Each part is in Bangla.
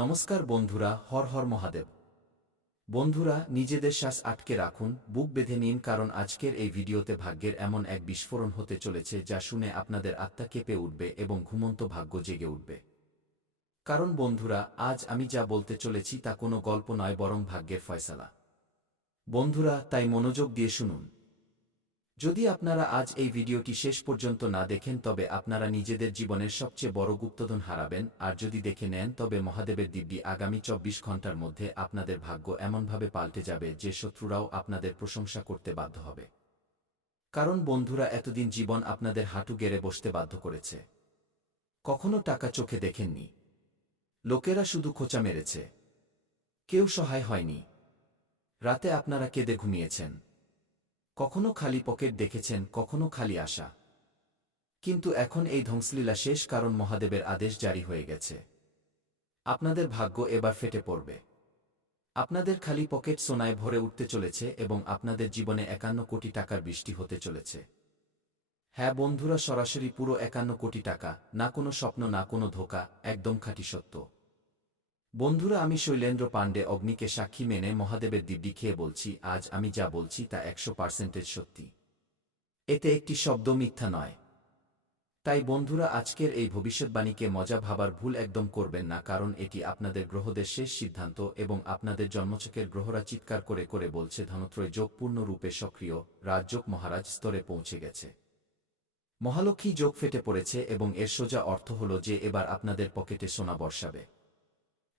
নমস্কার বন্ধুরা, হর হর মহাদেব। বন্ধুরা, নিজেদের শ্বাস আটকে রাখুন, বুক বেঁধে নিন, কারণ আজকের এই ভিডিওতে ভাগ্যের এমন এক বিস্ফোরণ হতে চলেছে যা শুনে আপনাদের আত্মা কেঁপে উঠবে এবং ঘুমন্ত ভাগ্য জেগে উঠবে। কারণ বন্ধুরা, আজ আমি যা বলতে চলেছি তা কোনো গল্প নয়, বরং ভাগ্যের ফয়সালা। বন্ধুরা, তাই মনোযোগ দিয়ে শুনুন। যদি আপনারা আজ এই ভিডিওটি শেষ পর্যন্ত না দেখেন তবে আপনারা নিজেদের জীবনের সবচেয়ে বড় গুপ্তধন হারাবেন, আর যদি দেখে নেন তবে মহাদেবের দিব্যি আগামী ২৪ ঘন্টার মধ্যে আপনাদের ভাগ্য এমনভাবে পাল্টে যাবে যে শত্রুরাও আপনাদের প্রশংসা করতে বাধ্য হবে। কারণ বন্ধুরা, এতদিন জীবন আপনাদের হাঁটু গেড়ে বসতে বাধ্য করেছে। কখনো টাকা চোখে দেখেননি, লোকেরা শুধু খোঁচা মেরেছে, কেউ সহায় হয়নি। রাতে আপনারা কেঁদে ঘুমিয়েছেন, কখনো খালি পকেট দেখেছেন, কখনো খালি আশা। কিন্তু এখন এই ধ্বংসলীলা শেষ, কারণ মহাদেবের আদেশ জারি হয়ে গেছে। আপনাদের ভাগ্য এবার ফেটে পড়বে। আপনাদের খালি পকেট সোনায় ভরে উঠতে চলেছে এবং আপনাদের জীবনে ৫১ কোটি টাকার বৃষ্টি হতে চলেছে। হ্যাঁ বন্ধুরা, সরাসরি পুরো ৫১ কোটি টাকা, না কোনো স্বপ্ন, না কোনো ধোঁকা, একদম খাঁটি সত্য। বন্ধুরা, আমি শৈলেন্দ্র পাণ্ডে অগ্নিকে সাক্ষী মেনে মহাদেবের দিব্যি খেয়ে বলছি, আজ আমি যা বলছি তা ১০০% সত্যি। এতে একটি শব্দ মিথ্যা নয়। তাই বন্ধুরা, আজকের এই ভবিষ্যৎবাণীকে মজা ভাবার ভুল একদম করবেন না, কারণ এটি আপনাদের গ্রহদের শেষ সিদ্ধান্ত এবং আপনাদের জন্মছকের গ্রহরা চিৎকার করে করে বলছে ধনত্রয় যোগ পূর্ণরূপে সক্রিয়, রাজযোগ মহারাজ স্তরে পৌঁছে গেছে। মহালক্ষ্মী যোগ ফেটে পড়েছে এবং এর সোজা অর্থ হল যে এবার আপনাদের পকেটে সোনা বর্ষাবে।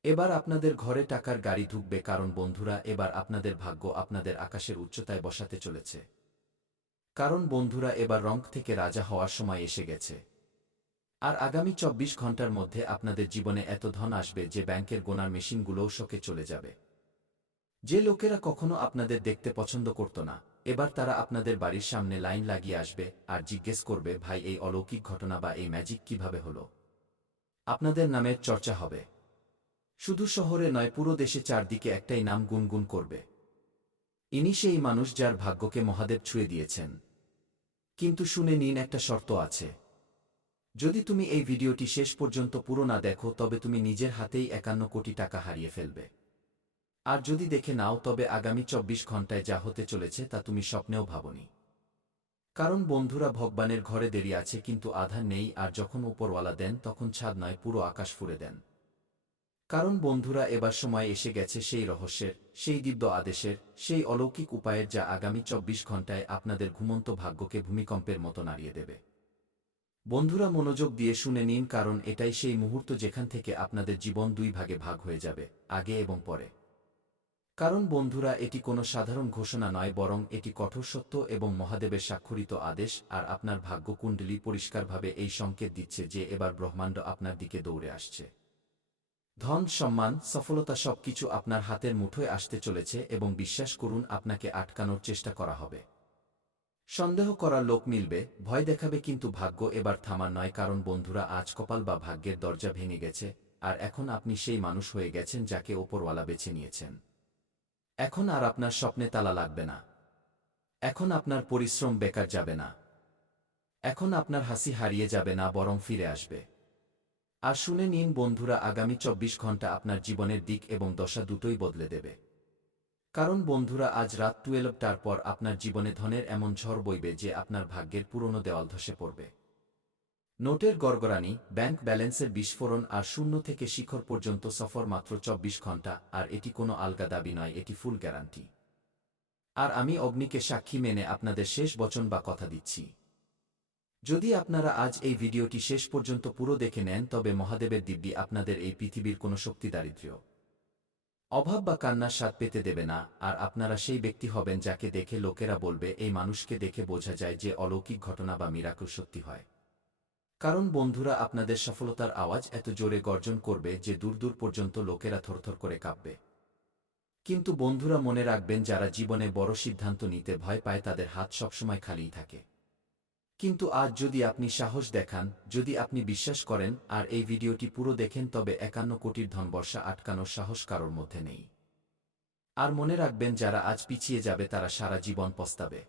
এবার আপনাদের ঘরে টাকার গাড়ি ঢুকবে, কারণ বন্ধুরা, এবার আপনাদের ভাগ্য আপনাদের আকাশের উচ্চতায় বসাতে চলেছে। কারণ বন্ধুরা, এবার রঙ্ক থেকে রাজা হওয়ার সময় এসে গেছে। আর আগামী ২৪ ঘন্টার মধ্যে আপনাদের জীবনে এত ধন আসবে যে ব্যাংকের গোনার মেশিনগুলোও শকে চলে যাবে। যে লোকেরা কখনো আপনাদের দেখতে পছন্দ করত না, এবার তারা আপনাদের বাড়ির সামনে লাইন লাগিয়ে আসবে আর জিজ্ঞেস করবে, ভাই, এই অলৌকিক ঘটনা বা এই ম্যাজিক কিভাবে হলো? আপনাদের নামের চর্চা হবে। শুধু শহরে নয়, পুরো দেশে চারদিকে একটাই নাম গুনগুন করবে। ইনি সেই মানুষ যার ভাগ্যকে মহাদেব ছুঁয়ে দিয়েছেন। কিন্তু শুনে নিন, একটা শর্ত আছে। যদি তুমি এই ভিডিওটি শেষ পর্যন্ত পুরো না দেখো তবে তুমি নিজের হাতেই ৫১ কোটি টাকা হারিয়ে ফেলবে। আর যদি দেখে নাও তবে আগামী ২৪ ঘন্টায় যা হতে চলেছে তা তুমি স্বপ্নেও ভাবনি। কারণ বন্ধুরা, ভগবানের ঘরে দেরি আছে কিন্তু আধার নেই, আর যখন উপরওয়ালা দেন তখন ছাদ নয়, পুরো আকাশ ফুঁড়ে দেন। কারণ বন্ধুরা, এবার সময় এসে গেছে সেই রহস্যের, সেই দিব্য আদেশের, সেই অলৌকিক উপায়ের যা আগামী ২৪ ঘন্টায় আপনাদের ঘুমন্ত ভাগ্যকে ভূমিকম্পের মতো নাড়িয়ে দেবে। বন্ধুরা, মনোযোগ দিয়ে শুনে নিন, কারণ এটাই সেই মুহূর্ত যেখান থেকে আপনাদের জীবন দুই ভাগে ভাগ হয়ে যাবে, আগে এবং পরে। কারণ বন্ধুরা, এটি কোনো সাধারণ ঘোষণা নয়, বরং এটি কঠোর সত্য এবং মহাদেবের স্বাক্ষরিত আদেশ, আর আপনার ভাগ্যকুণ্ডলী পরিষ্কারভাবে এই সংকেত দিচ্ছে যে এবার ব্রহ্মাণ্ড আপনার দিকে দৌড়ে আসছে। ধন, সম্মান, সফলতা সবকিছু আপনার হাতের মুঠোয় আসতে চলেছে এবং বিশ্বাস করুন, আপনাকে আটকানোর চেষ্টা করা হবে। সন্দেহ করার লোক মিলবে, ভয় দেখাবে, কিন্তু ভাগ্য এবার থামার নয়, কারণ বন্ধুরা, আজ কপাল বা ভাগ্যের দরজা ভেঙে গেছে, আর এখন আপনি সেই মানুষ হয়ে গেছেন যাকে ওপরওয়ালা বেছে নিয়েছেন। এখন আর আপনার স্বপ্নে তালা লাগবে না। এখন আপনার পরিশ্রম বেকার যাবে না। এখন আপনার হাসি হারিয়ে যাবে না, বরং ফিরে আসবে। আর শুনে নিন বন্ধুরা, আগামী ২৪ ঘন্টা আপনার জীবনের দিক এবং দশা দুটোই বদলে দেবে। কারণ বন্ধুরা, আজ রাত 12টার পর আপনার জীবনে ধনের এমন ঝড় বইবে যে আপনার ভাগ্যের পুরনো দেওয়াল ধসে পড়বে। নোটের গড়গড়ানি, ব্যাংক ব্যালেন্সের বিস্ফোরণ, আর শূন্য থেকে শিখর পর্যন্ত সফর মাত্র ২৪ ঘন্টা, আর এটি কোনো আলগা দাবি নয়, এটি ফুল গ্যারান্টি। আর আমি অগ্নিকে সাক্ষী মেনে আপনাদের শেষ বচন বা কথা দিচ্ছি। যদি আপনারা আজ এই ভিডিওটি শেষ পর্যন্ত পুরো দেখে নেন তবে মহাদেবের দিব্যি আপনাদের এই পৃথিবীর কোনো শক্তি, দারিদ্র্য, অভাব বা কান্নার স্বাদ পেতে দেবে না, আর আপনারা সেই ব্যক্তি হবেন যাকে দেখে লোকেরা বলবে, এই মানুষকে দেখে বোঝা যায় যে অলৌকিক ঘটনা বা মিরাকল সত্যি হয়। কারণ বন্ধুরা, আপনাদের সফলতার আওয়াজ এত জোরে গর্জন করবে যে দূর দূর পর্যন্ত লোকেরা থরথর করে কাঁপবে। কিন্তু বন্ধুরা, মনে রাখবেন, যারা জীবনে বড় সিদ্ধান্ত নিতে ভয় পায় তাদের হাত সবসময় খালিই থাকে। কিন্তু আজ যদি আপনি সাহস দেখান, যদি আপনি বিশ্বাস করেন আর এই ভিডিওটি পুরো দেখেন তবে ৫১ কোটির ধনবর্ষা আটকানোর সাহস কারোর মধ্যে নেই। আর মনে রাখবেন, যারা আজ পিছিয়ে যাবে তারা সারা জীবন পস্তাবে।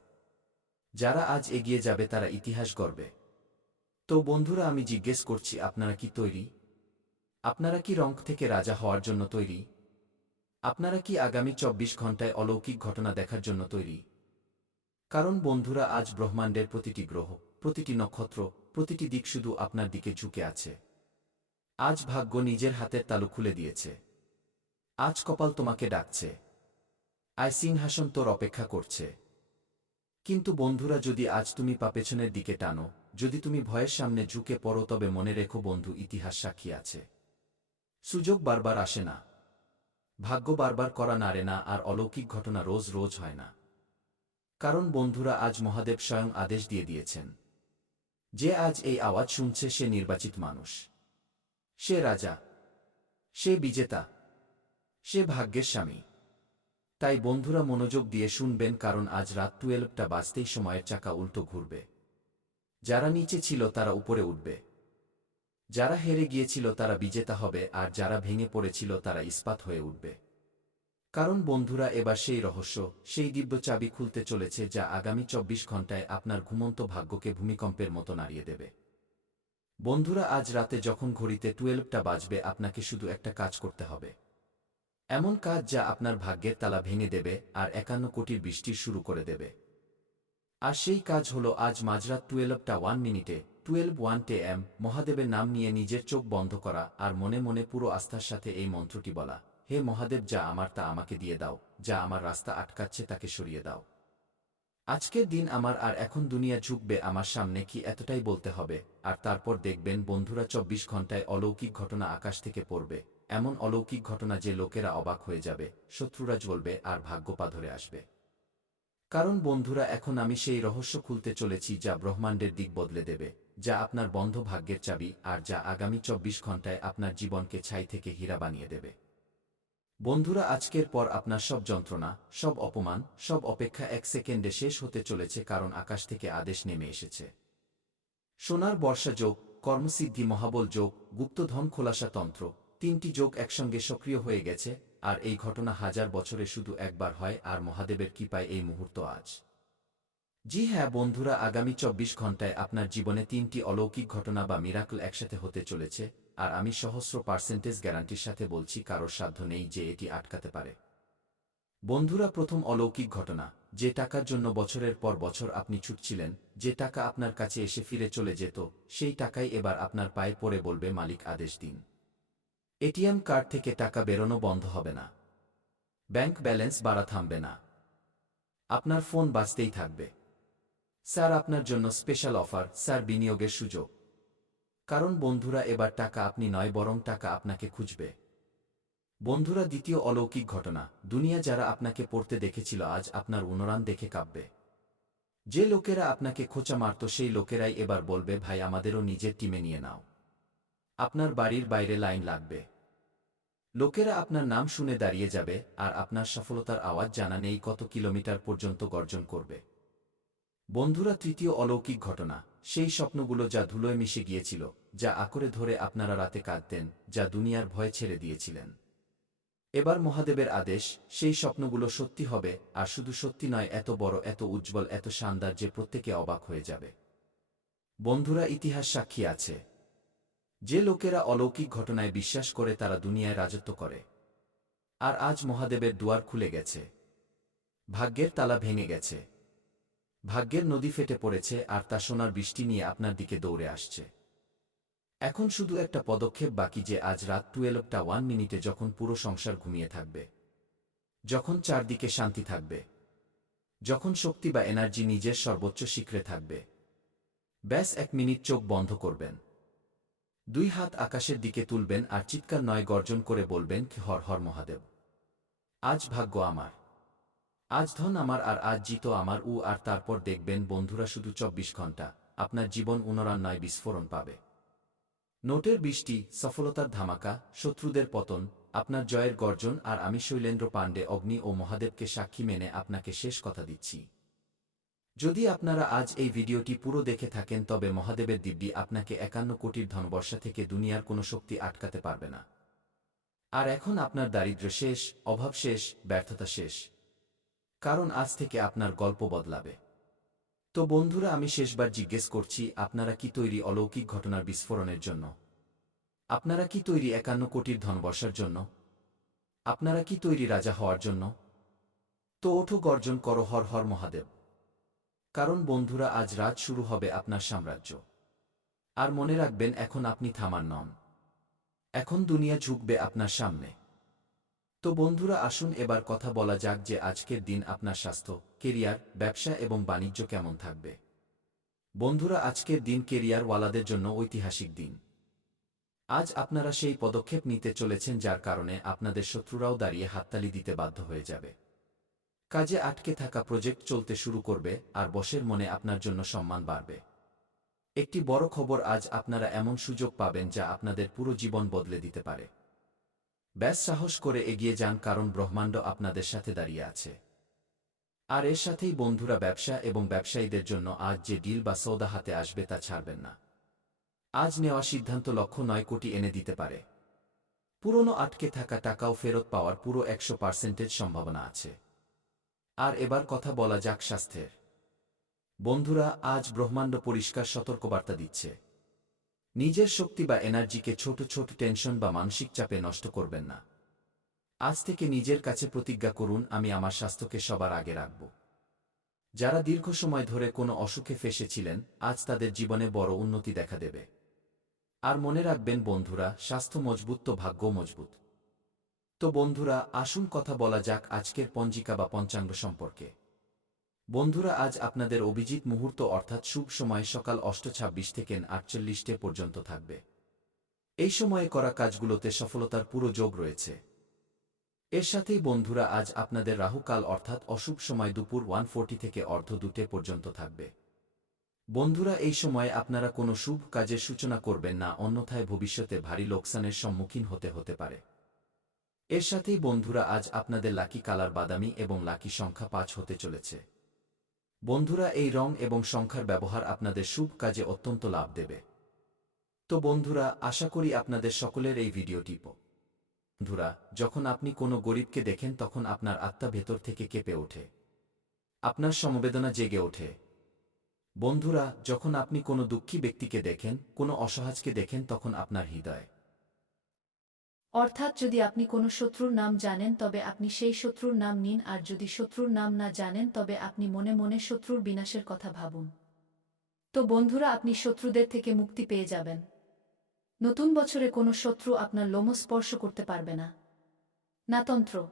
যারা আজ এগিয়ে যাবে তারা ইতিহাস গড়বে। তো বন্ধুরা, আমি জিজ্ঞেস করছি, আপনারা কি তৈরি? আপনারা কি রং থেকে রাজা হওয়ার জন্য তৈরি? আপনারা কি আগামী ২৪ ঘণ্টায় অলৌকিক ঘটনা দেখার জন্য তৈরি? কারণ বন্ধুরা, আজ ব্রহ্মাণ্ডের প্রতিটি গ্রহ, প্রতিটি নক্ষত্র, প্রতিটি দিক শুধু আপনার দিকে ঝুঁকে আছে। আজ ভাগ্য নিজের হাতের তালু খুলে দিয়েছে। আজ কপাল তোমাকে ডাকছে। আয় সিংহাসন তোর অপেক্ষা করছে। কিন্তু বন্ধুরা, যদি আজ তুমি পা পেছনের দিকে টানো, যদি তুমি ভয়ের সামনে ঝুঁকে পড়ো, তবে মনে রেখো বন্ধু, ইতিহাস সাক্ষী আছে। সুযোগ বারবার আসে না, ভাগ্য বারবার করা নাড়ে না, আর অলৌকিক ঘটনা রোজ রোজ হয় না। কারণ বন্ধুরা, আজ মহাদেব স্বয়ং আদেশ দিয়ে দিয়েছেন। যে আজ এই আওয়াজ শুনছে সে নির্বাচিত মানুষ, সে রাজা, সে বিজেতা, সে ভাগ্যের স্বামী। তাই বন্ধুরা, মনোযোগ দিয়ে শুনবেন, কারণ আজ রাত 12টা বাজতেই সময়ের চাকা উল্টো ঘুরবে। যারা নিচে ছিল তারা উপরে উঠবে, যারা হেরে গিয়েছিল তারা বিজেতা হবে, আর যারা ভেঙে পড়েছিল তারা ইস্পাত হয়ে উঠবে। কারণ বন্ধুরা, এবার সেই রহস্য, সেই দিব্য চাবি খুলতে চলেছে, যা আগামী 24 ঘণ্টায় আপনার ঘুমন্ত ভাগ্যকে ভূমিকম্পের মতো নাড়িয়ে দেবে। বন্ধুরা, আজ রাতে যখন ঘড়িতে 12টা বাজবে, আপনাকে শুধু একটা কাজ করতে হবে। এমন কাজ যা আপনার ভাগ্যের তালা ভেঙে দেবে আর 51 কোটির বৃষ্টি শুরু করে দেবে। আর সেই কাজ হলো, আজ মাঝরাত 12টা 1 মিনিটে 12:01 AM মহাদেবের নাম নিয়ে নিজের চোখ বন্ধ করা আর মনে মনে পুরো আস্থার সাথে এই মন্ত্রটি বলা: হে মহাদেব, যা আমার তা আমাকে দিয়ে দাও, যা আমার রাস্তা আটকাচ্ছে তাকে সরিয়ে দাও। আজকের দিন আমার, আর এখন দুনিয়া ঝুঁকবে আমার সামনে, কি এতটাই বলতে হবে। আর তারপর দেখবেন বন্ধুরা, 24 ঘণ্টায় অলৌকিক ঘটনা আকাশ থেকে পড়বে। এমন অলৌকিক ঘটনা যে লোকেরা অবাক হয়ে যাবে, শত্রুরা জ্বলবে আর ভাগ্য পা ধরে আসবে। কারণ বন্ধুরা, এখন আমি সেই রহস্য খুলতে চলেছি যা ব্রহ্মাণ্ডের দিক বদলে দেবে, যা আপনার বন্ধ ভাগ্যের চাবি, আর যা আগামী 24 ঘণ্টায় আপনার জীবনকে ছাই থেকে হীরা বানিয়ে দেবে। বন্ধুরা, আজকের পর আপনার সব যন্ত্রণা, সব অপমান, সব অপেক্ষা 1 সেকেন্ডে শেষ হতে চলেছে, কারণ আকাশ থেকে আদেশ নেমে এসেছে। সোনার বর্ষা যোগ, কর্মসিদ্ধি মহাবল যোগ, গুপ্তধন খোলাসা তন্ত্র, 3টি যোগ একসঙ্গে সক্রিয় হয়ে গেছে। আর এই ঘটনা 1000 বছরে শুধু একবার হয়, আর মহাদেবের কৃপায় এই মুহূর্ত আজ। জি হ্যাঁ বন্ধুরা, আগামী 24 ঘণ্টায় আপনার জীবনে 3টি অলৌকিক ঘটনা বা মিরাকল একসাথে হতে চলেছে। আর আমি সহস্র% গ্যারান্টির সাথে বলছি, কারোর সাধ্য নেই যে এটি আটকাতে পারে। বন্ধুরা, প্রথম অলৌকিক ঘটনা, যে টাকার জন্য বছরের পর বছর আপনি ছুটছিলেন, যে টাকা আপনার কাছে এসে ফিরে চলে যেত, সেই টাকাই এবার আপনার পায়ে পড়ে বলবে, মালিক আদেশ দিন। এটিএম কার্ড থেকে টাকা বেরোনো বন্ধ হবে না, ব্যাংক ব্যালেন্স বাড়া থামবে না, আপনার ফোন বাজতেই থাকবে। স্যার, আপনার জন্য স্পেশাল অফার, স্যার, বিনিয়োগের সুযোগ। কারণ বন্ধুরা, এবার টাকা আপনি নয়, বরং টাকা আপনাকে খুঁজবে। বন্ধুরা, দ্বিতীয় অলৌকিক ঘটনা, দুনিয়া যারা আপনাকে পড়তে দেখেছিল আজ আপনার উন্নয়ন দেখে কাঁপবে। যে লোকেরা আপনাকে খোঁচা মারত, সেই লোকেরাই এবার বলবে, ভাই, আমাদেরও নিজের টিমে নিয়ে নাও। আপনার বাড়ির বাইরে লাইন লাগবে, লোকেরা আপনার নাম শুনে দাঁড়িয়ে যাবে, আর আপনার সফলতার আওয়াজ জানা নেই কত কিলোমিটার পর্যন্ত গর্জন করবে। বন্ধুরা, তৃতীয় অলৌকিক ঘটনা, সেই স্বপ্নগুলো যা ধুলোয় মিশে গিয়েছিল, যা আঁকড়ে ধরে আপনারা রাতে কাঁদতেন, যা দুনিয়ার ভয়ে ছেড়ে দিয়েছিলেন। এবার মহাদেবের আদেশ, সেই স্বপ্নগুলো সত্যি হবে, আর শুধু সত্যি নয়, এত বড়, এত উজ্জ্বল, এত শানদার যে প্রত্যেকে অবাক হয়ে যাবে। বন্ধুরা, ইতিহাস সাক্ষী আছে, যে লোকেরা অলৌকিক ঘটনায় বিশ্বাস করে তারা দুনিয়ায় রাজত্ব করে। আর আজ মহাদেবের দুয়ার খুলে গেছে, ভাগ্যের তালা ভেঙে গেছে, ভাগ্যের নদী ফেটে পড়েছে, আর তা সোনার বৃষ্টি নিয়ে আপনার দিকে দৌড়ে আসছে। এখন শুধু একটা পদক্ষেপ বাকি, যে আজ রাত 12টা 1 মিনিটে যখন পুরো সংসার ঘুমিয়ে থাকবে, যখন চারদিকে শান্তি থাকবে, যখন শক্তি বা এনার্জি নিজের সর্বোচ্চ শিখরে থাকবে, ব্যাস 1 মিনিট চোখ বন্ধ করবেন, 2 হাত আকাশের দিকে তুলবেন, আর চিৎকার নয়, গর্জন করে বলবেন, হর হর মহাদেব। আজ ভাগ্য আমার, আজ ধন আমার, আর আজ জিত আমার। আর তারপর দেখবেন বন্ধুরা, শুধু 24 ঘণ্টা আপনার জীবন উন্নয়ন নয়, বিস্ফোরণ পাবে। নোটের বৃষ্টি, সফলতার ধামাকা, শত্রুদের পতন, আপনার জয়ের গর্জন। আর আমি শৈলেন্দ্র পাণ্ডে, অগ্নি ও মহাদেবকে সাক্ষী মেনে আপনাকে শেষ কথা দিচ্ছি, যদি আপনারা আজ এই ভিডিওটি পুরো দেখে থাকেন, তবে মহাদেবের দিব্যি আপনাকে 51 কোটির ধনবর্ষা থেকে দুনিয়ার কোনো শক্তি আটকাতে পারবে না। আর এখন আপনার দারিদ্র্য শেষ, অভাব শেষ, ব্যর্থতা শেষ। কারণ আজ থেকে আপনার গল্প বদলাবে। তো বন্ধুরা, আমি শেষবার জিজ্ঞেস করছি, আপনারা কি তৈরি অলৌকিক ঘটনার বিস্ফোরণের জন্য? আপনারা কি তৈরি ৫১ কোটির ধনবর্ষার জন্য? আপনারা কি তৈরি রাজা হওয়ার জন্য? তো ওঠো, গর্জন করো হর হর মহাদেব। কারণ বন্ধুরা, আজ রাত শুরু হবে আপনার সাম্রাজ্য। আর মনে রাখবেন, এখন আপনি থামার নন। এখন দুনিয়া ঝুঁকবে আপনার সামনে। তো বন্ধুরা, আসুন এবার কথা বলা যাক যে আজকের দিন আপনার স্বাস্থ্য, কেরিয়ার, ব্যবসা এবং বাণিজ্য কেমন থাকবে। বন্ধুরা, আজকের দিন কেরিয়ারওয়ালাদের জন্য ঐতিহাসিক দিন। আজ আপনারা সেই পদক্ষেপ নিতে চলেছেন যার কারণে আপনাদের শত্রুরাও দাঁড়িয়ে হাততালি দিতে বাধ্য হয়ে যাবে। কাজে আটকে থাকা প্রজেক্ট চলতে শুরু করবে আর বসের মনে আপনার জন্য সম্মান বাড়বে। একটি বড় খবর, আজ আপনারা এমন সুযোগ পাবেন যা আপনাদের পুরো জীবন বদলে দিতে পারে। ব্যাস সাহস করে এগিয়ে যান, কারণ ব্রহ্মাণ্ড আপনাদের সাথে দাঁড়িয়ে আছে। আর এর সাথেই বন্ধুরা, ব্যবসা এবং ব্যবসায়ীদের জন্য আজ যে ডিল বা সৌদা হাতে আসবে তা ছাড়বেন না। আজ নেওয়া সিদ্ধান্ত লক্ষ ৯ কোটি এনে দিতে পারে। পুরনো আটকে থাকা টাকাও ফেরত পাওয়ার পুরো ১০০% সম্ভাবনা আছে। আর এবার কথা বলা যাক স্বাস্থ্যের। বন্ধুরা, আজ ব্রহ্মাণ্ড পরিষ্কার সতর্কবার্তা দিচ্ছে। নিজের শক্তি বা এনার্জিকে ছোট ছোট টেনশন বা মানসিক চাপে নষ্ট করবেন না। আজ থেকে নিজের কাছে প্রতিজ্ঞা করুন, আমি আমার স্বাস্থ্যকে সবার আগে রাখব। যারা দীর্ঘ সময় ধরে কোনো অসুখে ফেঁসেছিলেন, আজ তাদের জীবনে বড় উন্নতি দেখা দেবে। আর মনে রাখবেন বন্ধুরা, স্বাস্থ্য মজবুত তো ভাগ্য মজবুত। তো বন্ধুরা, আসুন কথা বলা যাক আজকের পঞ্জিকা বা পঞ্চাঙ্গ সম্পর্কে। বন্ধুরা, আজ আপনাদের অভিজিৎ মুহূর্ত অর্থাৎ শুভ সময় সকাল ৮:২৬ থেকে ৮:৪০ পর্যন্ত থাকবে। এই সময়ে করা কাজগুলোতে সফলতার পুরো যোগ রয়েছে। এর সাথেই বন্ধুরা, আজ আপনাদের রাহুকাল অর্থাৎ অশুভ সময় দুপুর 1:40 থেকে অর্ধ 2টে পর্যন্ত থাকবে। বন্ধুরা, এই সময়ে আপনারা কোনো শুভ কাজের সূচনা করবেন না, অন্যথায় ভবিষ্যতে ভারী লোকসানের সম্মুখীন হতে পারে। এর সাথেই বন্ধুরা, আজ আপনাদের লাকি কালার বাদামি এবং লাকি সংখ্যা ৫ হতে চলেছে। বন্ধুরা, এই রং এবং সংখ্যার ব্যবহার আপনাদের শুভ কাজে অত্যন্ত লাভ দেবে। তো বন্ধুরা, আশা করি আপনাদের সকলের এই ভিডিওটি বন্ধুরা, যখন আপনি কোনো গরিবকে দেখেন তখন আপনার আত্মা ভেতর থেকে কেঁপে ওঠে। আপনার সমবেদনা জেগে ওঠে। বন্ধুরা, যখন আপনি কোনো দুঃখী ব্যক্তিকে দেখেন, কোনো অসহায়কে দেখেন, তখন আপনার হৃদয়। অর্থাৎ যদি আপনি কোনো শত্রুর নাম জানেন তবে আপনি সেই শত্রুর নাম নিন, আর যদি শত্রুর নাম না জানেন তবে আপনি মনে মনে শত্রুর বিনাশের কথা ভাবুন। তো বন্ধুরা, আপনি শত্রুদের থেকে মুক্তি পেয়ে যাবেন। নতুন বছরে কোনো শত্রু আপনার লোম স্পর্শ করতে পারবে না। না তন্ত্র